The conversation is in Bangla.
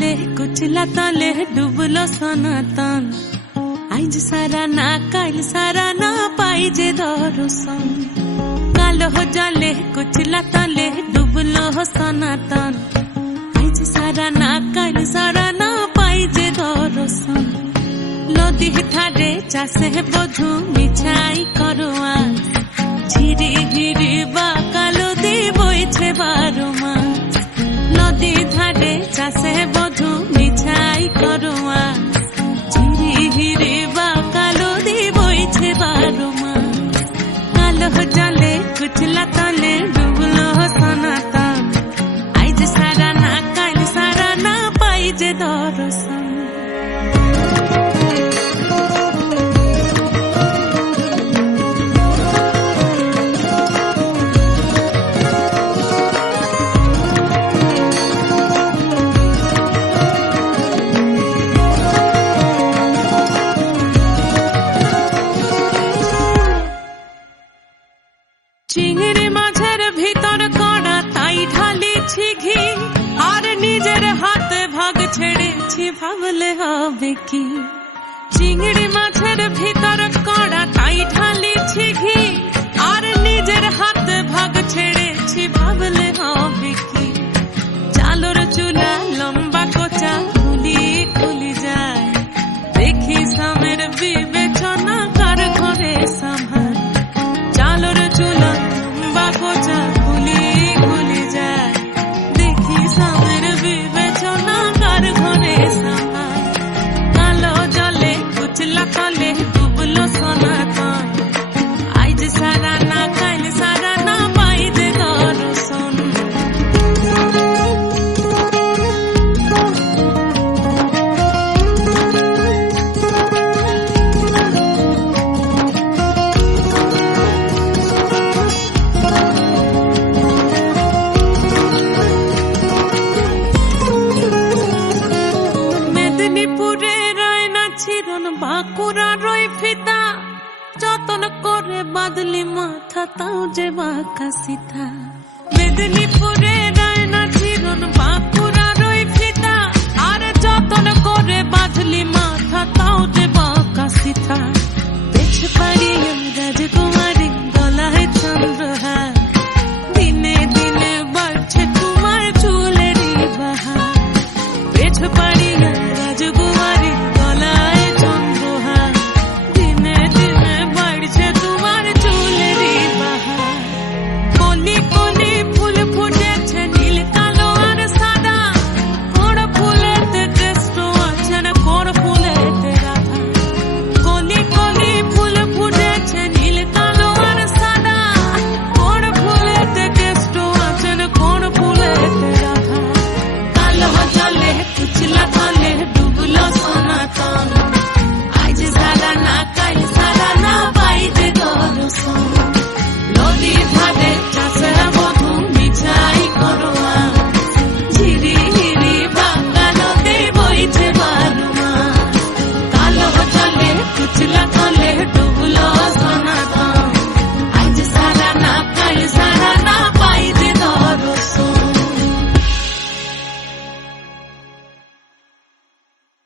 জালে কুচলা তলে ডুবলো সনাতন আইজ সারা না কাল সারা না পাই যে দর্শন কালো জালে কুচলা তলে ডুবলো সনাতন আইজ সারা না কাল সারা না পাই যে দর্শন নদী ধারে চাষে বধু মিছাই করোয়া ঝিরি ঝিরি বা কালো দি বইছে 12 মাস নদী ধারে চাষে বধু মিছাই করোয়া ঝিরি ঝিরি বা কালো দি বইছে 12 মাস কালো জালে কুচলা তলে ডুবলো সনাতন আইজ সারা না কাল সারা না পাই যে দর্শন চিংড়ি মাছের ভিতর কড়া তাই ঢালিছি ঘি আর নিজের হাতে ভাগ ছেড়েছি ভাবলে হবে কি চিংড়ি মাছের ভিতর কড়া তাই ঢালিছি ঘি আর নিজের হাতে ভাগ ছেড়েছি ভাবলে হবে কি চালর চুলা লম্বা কোচা খুলি খুলি যায় দেখি সামের বিবেচনা কার ঘরে সামার চালর চুলা লম্বা কোচা খুলি খুলি যায় দেখি সামের বিবেচনা কার ঘরে সামার কালো জলে কুচলা তলে ডুবলো সনাতন আইজ সারা না কাল সারা না পাই যে দর্শন মেদিনীপুরে রয় না ছিরন বাঁকুড়া রয় ফিতা যতন করে বাদলি মাথা তাও যে বাঁকা সিথা মেদিনীপুরে রয় না ছিরন বাঁকুড়া